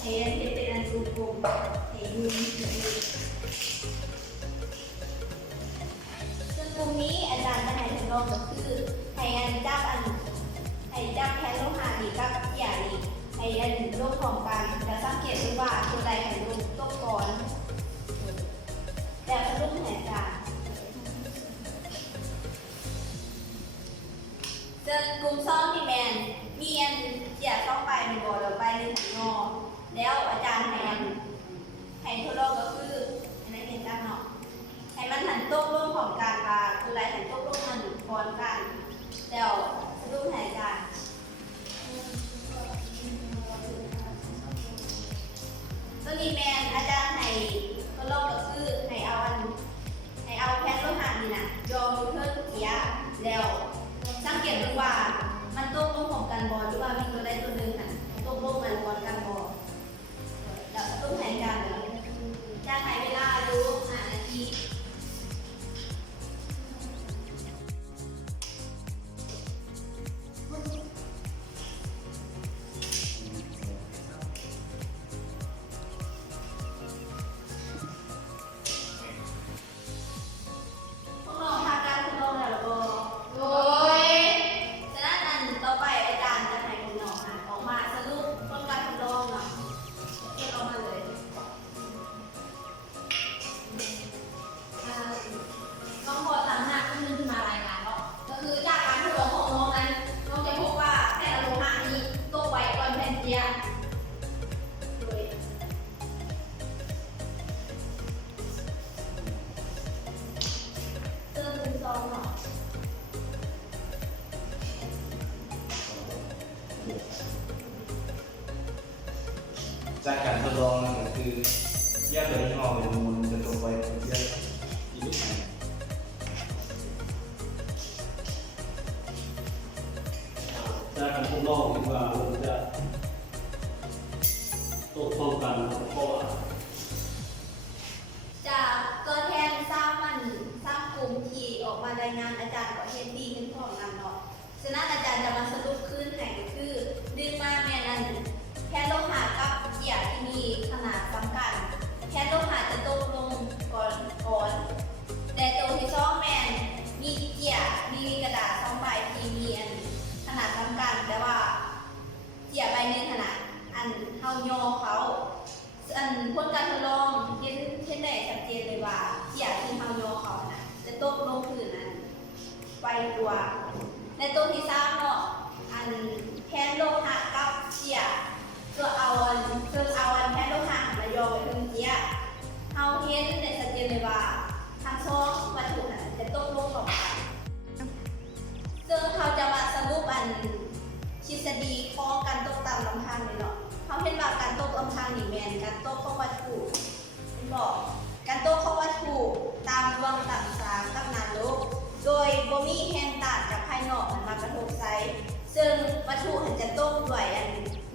ให้เฮ็ดเป็นอันกลมๆให้ยืนซึ่งตรงนี้อาจารย์จะให้ทดลองก็คือให้จับแผ่นโลหะนี่กับเสียนี่ให้ลงพร้อมกันแล้วสังเกตดูว่าตัวใดให้ลงตกก่อนแล้วสรุปให้อาจารย์ซึ่งกลุ่มซ้อมที่แมนมีเสียเข้าไปในบ่อแล้วไปในถังนอแล้วอาจารย์ให้ทดลองก็คือให้นักเรียนจับเนาะให้มันหันตกลงพร้อมกันว่าตัวใดหันตกลงมันพร้อมกันแล้วสรุปให้อาจารย์ตัวนี้แมนอาจารย์ให้ทดลองก็คือให้เอาแผ่นโลหะนี่นะยอมมือเพื่อนเกียร์แล้วสังเกตดูว่ามันตกลงของกันบอลหรือว่ามีตัวใดตัวหนึ่งตกลงมันบอลกันบอลแล้วต้องแทนกันจะใช้เวลาดู5 นาทีจากการทดลองนั่นก็คือแยกตัวนี้ออกเป็นมูลจะตรงไปแยกอีกนิดหน่อยจากการทดลองที่ว่าเราจะตกพร้อมกันเพราะว่าจากตัวแทนสร้างกลุ่มที่ออกมารายงานอาจารย์ก็เห็นดีขึ้นพร้อมกันเนาะฉะนั้นอาจารย์จะมาสรุปขึ้นให้ก็คือดึงมาแม่นั้นแผ่นโลหะกับเสียที่มีขนาดซ้ำกันแผ่นโลหะจะตกลงก่อนแต่ตัวที่ช่องแมนมีเสียมีกระดาษ2 ใบที่มีขนาดซ้ำกันแต่ว่าเสียใบหนึ่งขนาดเท่าโยเขาผลการทดลองเห็นได้ชัดเจนเลยว่าเสียที่เท่าโยเขานะจะตกลงพื้นไวกว่าในตัวที่3เนาะแผ่นโลหะกับเสียก็เอาแผ่นโลหะมาโยงไปถึงเสียเอาเห็นได้ชัดเจนเลยว่าทั้งสองวัตถุจะตกลงพร้อมกันซึ่งเขาจะมาสรุปทฤษฎีของการตกตามลำธารเลยเนาะเขาเห็นว่าการตกลำธารนี่แม่นการตกของวัตถุเป็นบอกการตกของวัตถุตามดวงต่างๆกับนรกโดยบ่มีแรงต้านจากภายนอกมากระทบใส่ซึ่งวัตถุจะตกด้วย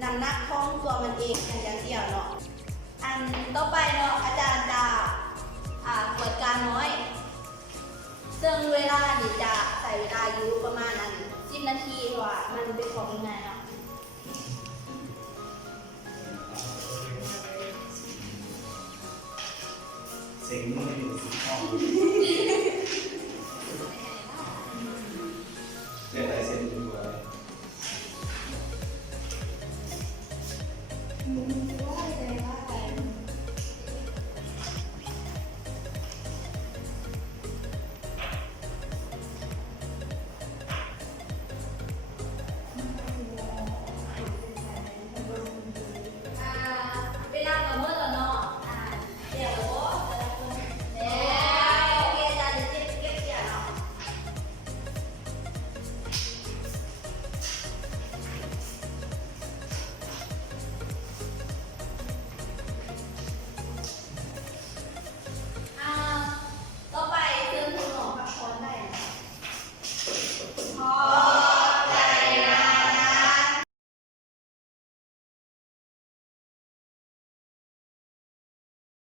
น้ำหนักของตัวมันเองอย่างเดียวเนาะต่อไปเนาะอาจารย์จะกวดการน้อยซึ่งเวลานี่จะใส่เวลาอยู่ประมาณ10 นาทีว่ามันเป็นของยังไงเนาะเสียงมันอยู่ที่ห้อง